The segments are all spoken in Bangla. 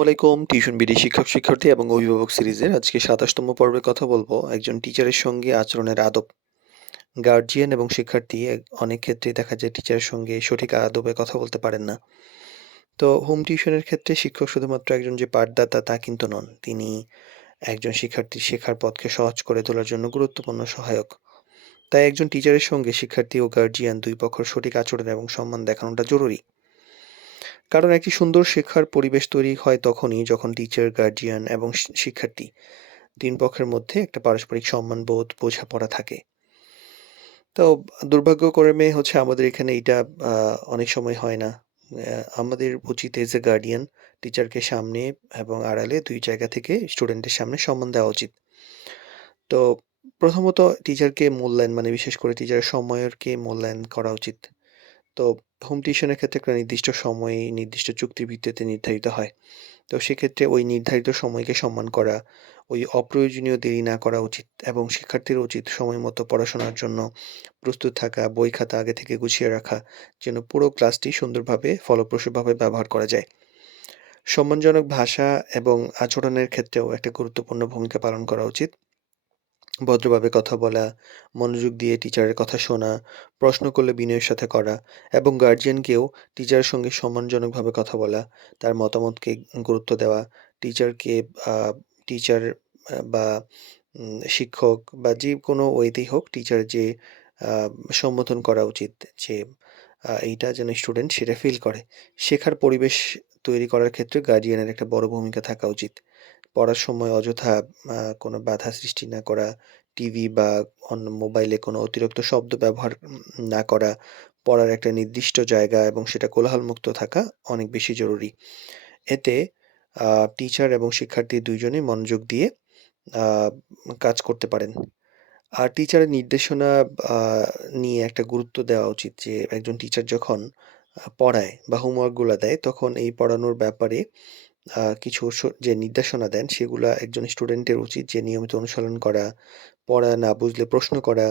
আসসালামাইকুম। টিউশন বিডি শিক্ষক শিক্ষার্থী এবং অভিভাবক সিরিজের আজকে ২৭তম পর্বে কথা বলবো একজন টিচারের সঙ্গে আচরণের আদব। গার্জিয়ান এবং শিক্ষার্থী অনেক ক্ষেত্রেই দেখা যায় টিচারের সঙ্গে সঠিক আদবে কথা বলতে পারেন না। তো হোম টিউশনের ক্ষেত্রে শিক্ষক শুধুমাত্র একজন যে পাঠদাতা তা কিন্তু নন, তিনি একজন শিক্ষার্থীর শেখার পথকে সহজ করে তোলার জন্য গুরুত্বপূর্ণ সহায়ক। তাই একজন টিচারের সঙ্গে শিক্ষার্থী ও গার্জিয়ান দুই পক্ষের সঠিক আচরণ এবং সম্মান দেখানোটা জরুরি। কারণ একটি সুন্দর শেখার পরিবেশ তৈরি হয় তখনই যখন টিচার, গার্জিয়ান এবং শিক্ষার্থী ৩ পক্ষের মধ্যে একটা পারস্পরিক সম্মানবোধ, বোঝাপড়া থাকে। তো দুর্ভাগ্যক্রমে আমাদের এখানে এইটা আ অনেক সময় হয় না। আমাদের উচিত এজ এ গার্ডিয়ান টিচারকে সামনে এবং আড়ালে ২ জায়গা থেকে স্টুডেন্টের সামনে সম্মান দেওয়া উচিত। তো প্রথমত টিচারকে মূল্যায়ন বিশেষ করে টিচারের সময়েরকে মূল্যায়ন করা উচিত। তো হোম টিউশনের ক্ষেত্রে একটা নির্দিষ্ট সময়, নির্দিষ্ট চুক্তির ভিত্তিতে নির্ধারিত হয়। তো সেক্ষেত্রে ওই নির্ধারিত সময়কে সম্মান করা, ওই অপ্রয়োজনীয় দেরি না করা উচিত এবং শিক্ষার্থীর উচিত সময় মতো পড়াশোনার জন্য প্রস্তুত থাকা, বই খাতা আগে থেকে গুছিয়ে রাখা, যেন পুরো ক্লাসটি সুন্দরভাবে ফলপ্রসূভাবে ব্যবহার করা যায়। সম্মানজনক ভাষা এবং আচরণের ক্ষেত্রেও একটা গুরুত্বপূর্ণ ভূমিকা পালন করা উচিত। ভদ্রভাবে কথা বলা, মনোযোগ দিয়ে টিচারের কথা শোনা, প্রশ্ন করলে বিনয়ের সাথে করা এবং গার্জিয়ানকেও টিচারের সঙ্গে সম্মানজনকভাবে কথা বলা, তার মতামতকে গুরুত্ব দেওয়া, টিচারকে আ টিচার বা শিক্ষক বা যেকোনো ওয়েতেই হোক টিচার যে আ সম্বোধন করা উচিত যে এইটা যেন স্টুডেন্ট সেটা ফিল করে। শেখার পরিবেশ তৈরি করার ক্ষেত্রে গার্ডিয়ানের একটা বড় ভূমিকা থাকা উচিত। পড়ার সময় অযথা কোনো বাধা সৃষ্টি না করা, টিভি বা অন্য মোবাইলে কোনো অতিরিক্ত শব্দ ব্যবহার না করা, পড়ার একটা নির্দিষ্ট জায়গা এবং সেটা কোলাহলমুক্ত থাকা অনেক বেশি জরুরি। এতে আ টিচার এবং শিক্ষার্থী ২ জনেই মনোযোগ দিয়ে আ কাজ করতে পারেন। আর টিচারের নির্দেশনা আ নিয়ে একটা গুরুত্ব দেওয়া উচিত যে একজন টিচার যখন পড়ায় বা হোমওয়ার্ক গুলা দেয় তখন এই পড়ানোর ব্যাপারে কিছু যে নির্দেশনা দেন সেগুলা একজন স্টুডেন্টের উচিত যে নিয়মিত অনুসরণ করা, পড়া না বুঝলে প্রশ্ন করা।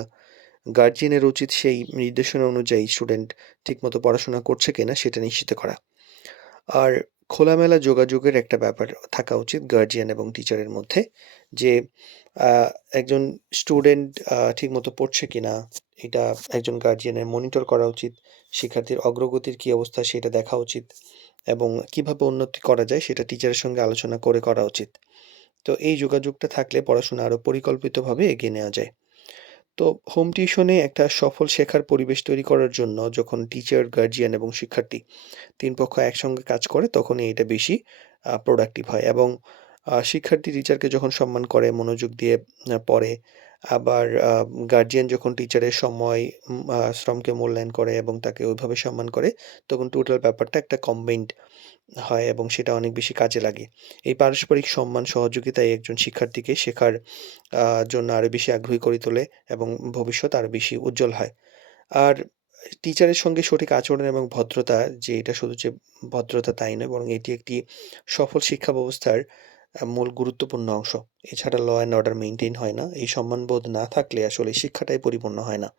গার্ডিয়ানের উচিত সেই নির্দেশনা অনুযায়ী স্টুডেন্ট ঠিকমতো পড়াশোনা করছে কিনা সেটা নিশ্চিত করা। আর খোলামেলা যোগাযোগের একটা ব্যাপার থাকা উচিত গার্ডিয়ান এবং টিচারের মধ্যে। যে আ একজন স্টুডেন্ট ঠিকমতো পড়ছে কিনা এটা একজন গার্ডিয়ানের মনিটর করা উচিত। শিক্ষার্থীর অগ্রগতির কী অবস্থা সেটা দেখা উচিত এবং কিভাবে উন্নতি করা যায় সেটা টিচারের সঙ্গে আলোচনা করে করা উচিত। তো এই যোগাযোগটা থাকলে পড়াশোনা আরো পরিকল্পিতভাবে এগিয়ে নেওয়া যায়। তো হোম টিউশনে একটা সফল শেখার পরিবেশ তৈরি করার জন্য যখন টিচার, গার্ডিয়ান এবং শিক্ষার্থী ৩ পক্ষ একসঙ্গে কাজ করে তখনই এটা বেশি প্রোডাক্টিভ হয় এবং শিক্ষার্থী টিচারকে যখন সম্মান করে, মনোযোগ দিয়ে পড়ে, আবার গার্ডিয়ান যখন টিচারের সময় শ্রমকে মূল্যায়ন করে এবং তাকে ওইভাবে সম্মান করে, তখন টোটাল ব্যাপারটা একটা কম্বাইন্ড হয় এবং সেটা অনেক বেশি কাজে লাগে। এই পারস্পরিক সম্মান, সহযোগিতাই একজন শিক্ষার্থীকে শেখার আ জন্য আরো বেশি আগ্রহী করে তোলে এবং ভবিষ্যৎ আরো বেশি উজ্জ্বল হয়। আর টিচারের সঙ্গে সঠিক আচরণ এবং ভদ্রতা যে এটা শুধু যে ভদ্রতা তাই নয় বরং এটি একটি সফল শিক্ষা ব্যবস্থার মূল গুরুত্বপূর্ণ অংশ। এছাড়া ল অ্যান্ড অর্ডার মেইনটেইন হয় না। এই সম্মানবোধ না থাকলে আসলে শিক্ষাটাই পরিপূর্ণ হয় না।